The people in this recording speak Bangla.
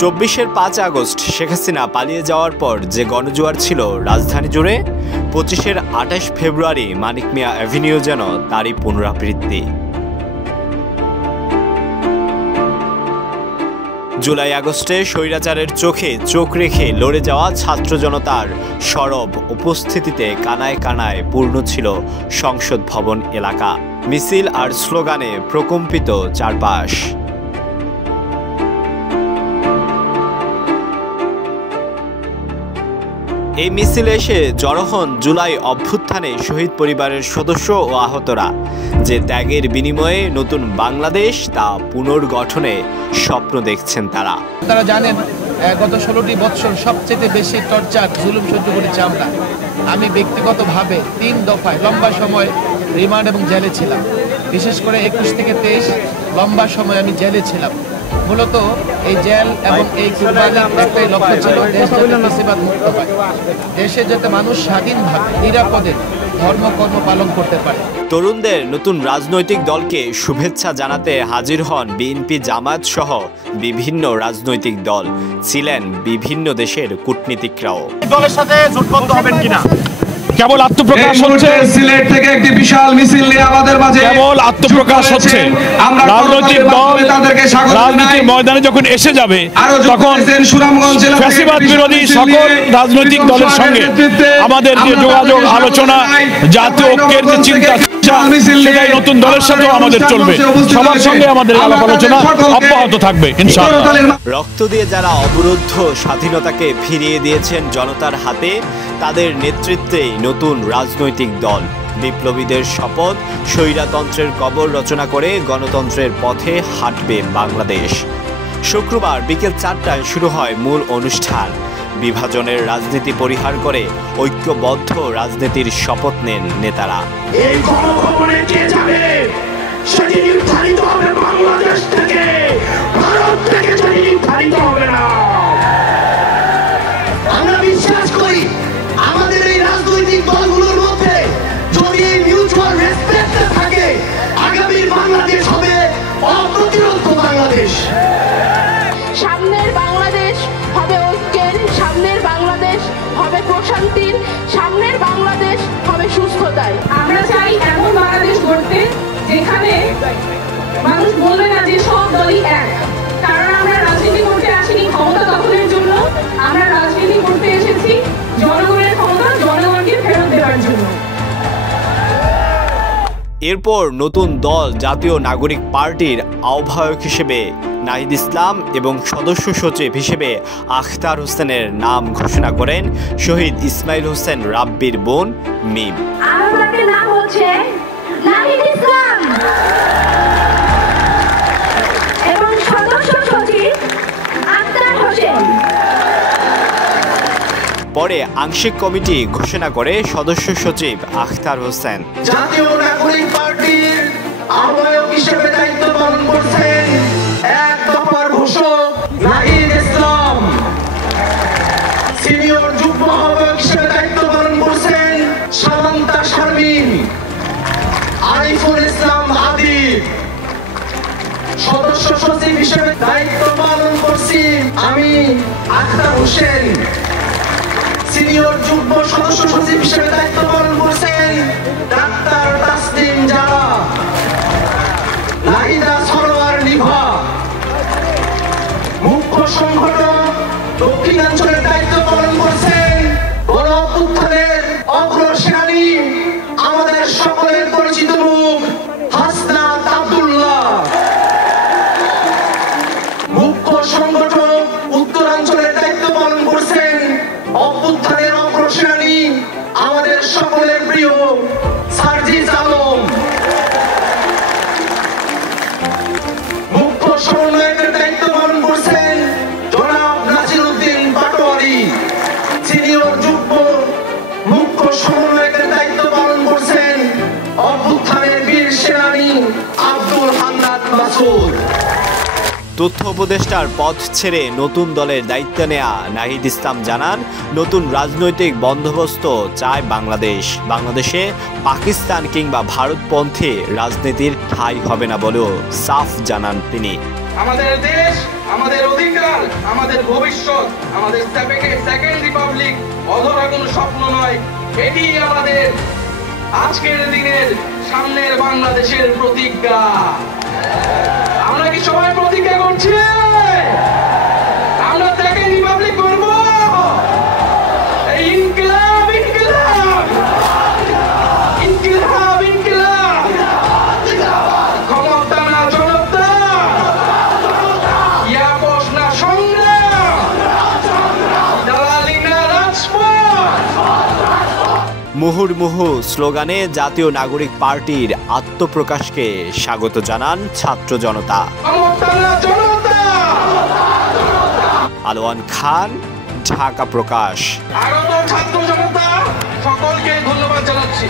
২৪-এর ৫ আগস্ট শেখ হাসিনা পালিয়ে যাওয়ার পর যে গণজোয়ার ছিল রাজধানী জুড়ে, ২৫-এর ২৮ ফেব্রুয়ারি মানিক মিয়া অ্যাভিনিউ যেন তারই পুনরাবৃত্তি। জুলাই আগস্টে স্বৈরাচারের চোখে চোখ রেখে লড়ে যাওয়া ছাত্র জনতার সরব উপস্থিতিতে কানায় কানায় পূর্ণ ছিল সংসদ ভবন এলাকা। মিছিল আর স্লোগানে প্রকম্পিত চারপাশ। এই মিছিলে এসে জড়ো হন জুলাই অভ্যুত্থানে শহীদ পরিবারের সদস্য ও আহতরা। যে ত্যাগের বিনিময়ে নতুন বাংলাদেশ তা পুনর্গঠনে স্বপ্ন দেখছেন তারা। আপনারা জানেন গত 16টি বছর সবচেয়ে বেশি টর্চার জুলুম সহ্য করেছি আমরা। আমি ব্যক্তিগতভাবে 3 দফায় লম্বা সময় রিমান্ড এবং জেলে ছিলাম। বিশেষ করে 21 থেকে 23 লম্বা সময় আমি জেলে ছিলাম। মূলত এই জেল এবং এই কুরবানির একটাই লক্ষ্য ছিল দেশ যাতে ফ্যাসিবাদ মুক্ত হয়, দেশে যাতে মানুষ স্বাধীনভাবে নিরাপদে ধর্মকর্ম পালন করতে পারে। তরুণদের নতুন রাজনৈতিক দলকে শুভেচ্ছা জানাতে হাজির হন বিএনপি, জামায়াত সহ বিভিন্ন রাজনৈতিক দল। ছিলেন বিভিন্ন দেশের কূটনীতিকরাও। দলের সাথে জোটবদ্ধ হবেন কিনা কেবল আত্মপ্রকাশ হচ্ছে। সিলেট থেকে একটি বিশাল মিছিল নিয়ে আমাদের মাঝে কেবল আত্মপ্রকাশ হচ্ছে। রাজনৈতিক দল রাজনীতির ময়দানে যখন এসে যাবে তখন ফ্যাসিবাদ বিরোধী সকল রাজনৈতিক দলের সঙ্গে আমাদের যে যোগাযোগ, আলোচনা, জাতীয় ঐক্যের যে চিন্তা, সেটাই নতুন দলের সাথেও আমাদের চলবে। সবার সঙ্গে আমাদের আলাপ আলোচনা অব্যাহত থাকবে ইনশাআল্লাহ। রক্ত দিয়ে যারা অবরুদ্ধ স্বাধীনতাকে ফিরিয়ে দিয়েছেন জনতার হাতে, তাদের নেতৃত্বেই নতুন রাজনৈতিক দল। বিপ্লবীদের শপথ, স্বৈরতন্ত্রের কবর রচনা করে গণতন্ত্রের পথে হাঁটবে বাংলাদেশ। শুক্রবার বিকেল 4টায় শুরু হয় মূল অনুষ্ঠান। বিভাজনের রাজনীতি পরিহার করে ঐক্যবদ্ধ রাজনীতির শপথ নেন নেতারা। এই গণভবনে কে যাবে সেটি নির্ধারিত হবে বাংলাদেশ থেকে, ভারত থেকে সেটি নির্ধারিত হবে না। আমরা বিশ্বাস করি আমাদের এই রাজনৈতিক দলগুলোর মধ্যে যদি মিউচুয়াল রেসপেক্ট থাকে, আগামীর বাংলাদেশ হবে অপ্রতিরোধ বাংলাদেশ। সামনের বাংলাদেশ হবে ঐক্যের, সামনের বাংলাদেশ হবে প্রশান্তির, সামনের বাংলাদেশ হবে সুস্থতার। আমরা চাই এমন বাংলাদেশ গড়তে যেখানে মানুষ বলবে না যে সব দলই এক। কারণ আমরা রাজনীতি করতে আসিনি ক্ষমতা দখলের জন্য, আমরা রাজনীতি করতে এসেছি জনগণের ক্ষমতা জনগণকে ফেরত দেওয়ার জন্য। এরপর নতুন দল জাতীয় নাগরিক পার্টির আহ্বায়ক হিসেবে নাহিদ ইসলাম এবং সদস্য সচিব হিসেবে আখতার হোসেনের নাম ঘোষণা করেন শহীদ ইসমাইল হোসেন রাব্বির বোন মিম। আহ্বায়কের নাম হচ্ছে নাহিদ ইসলাম এবং সদস্য সচিব আখতার হোসেন। পরে আংশিক কমিটি ঘোষণা করে সদস্য সচিব আখতার হোসেন। জাতীয় নাগরিক পার্টির আহ্বায়ক হিসেবে দায়িত্ব পালন করছেন 1 দফার ঘোষক নাহিদ ইসলাম। সিনিয়র যুগ্ম আহ্বায়ক হিসেবে দায়িত্ব পালন করছেন সামান্তা শারমিন। আরিফুল ইসলাম আদিব। সদস্য সচিব হিসেবে দায়িত্ব পালন করছি আমি আখতার হোসেন। সিনিয়র যুগ্ম সদস্য সচিব হিসেবে দায়িত্ব পালন করছেন ডাক্তার তাসলিম জারা, নাহিদা সরোয়ার নিভা। মুখ্য সংগঠক দক্ষিণাঞ্চলের দায়িত্ব পালন করছেন গণ অভ্যুত্থানের অগ্রসেনানী আমাদের সকলের পরিচিত মুখ হাসনাত আব্দুল্লাহ। মুখ্য সংগঠক উত্তরাঞ্চলের দায়িত্ব পালন করছেন অভ্যুত্থানের অগ্রসেনানী আমাদের সকলের প্রিয় সার্জিস আলম। মুখ্য সমন্বয়কের দায়িত্ব পালন করছেন জনাব নাসিরউদ্দিন পাটোয়ারি। সিনিয়র যুগ্ম মুখ্য সমন্বয়কের দায়িত্ব পালন করছেন অভ্যুত্থানের বীর সেনানী আব্দুল হান্নান মাসুদ। তথ্য উপদেষ্টার পদ ছেড়ে নতুন দলের দায়িত্ব নেয়া নাহিদ ইসলাম জানান, নতুন রাজনৈতিক বন্দোবস্ত চায় বাংলাদেশ। বাংলাদেশে পাকিস্তান কিংবা ভারতপন্থী রাজনীতির ঠাঁই হবে না বলেও সাফ জানান তিনি। আমাদের দেশ, আমাদের অধিকার, আমাদের ভবিষ্যৎ, আমাদের সেকেন্ড রিপাবলিক অধরা কোনো স্বপ্ন নয়, এটি আমাদের আজকের দিনের সামনের বাংলাদেশের প্রতিজ্ঞা। আমরা কি সবাই প্রতিজ্ঞা করছি আমরা সেকেন্ড রিপাবলিক করব? ইনকিলাব ইনকিলাব ইনকিলাব ইনকিলাব, ক্ষমতা না জনতা, ইয়াপস না সংগ্রাম, দালালি না রাজপথ। মুহুর্মুহু স্লোগানে জাতীয় নাগরিক পার্টির আত্মপ্রকাশকে স্বাগত জানান ছাত্র জনতা। আলোয়ান খান, ঢাকা প্রকাশ। আগত ছাত্র জনতা সকলকে ধন্যবাদ জানাচ্ছি।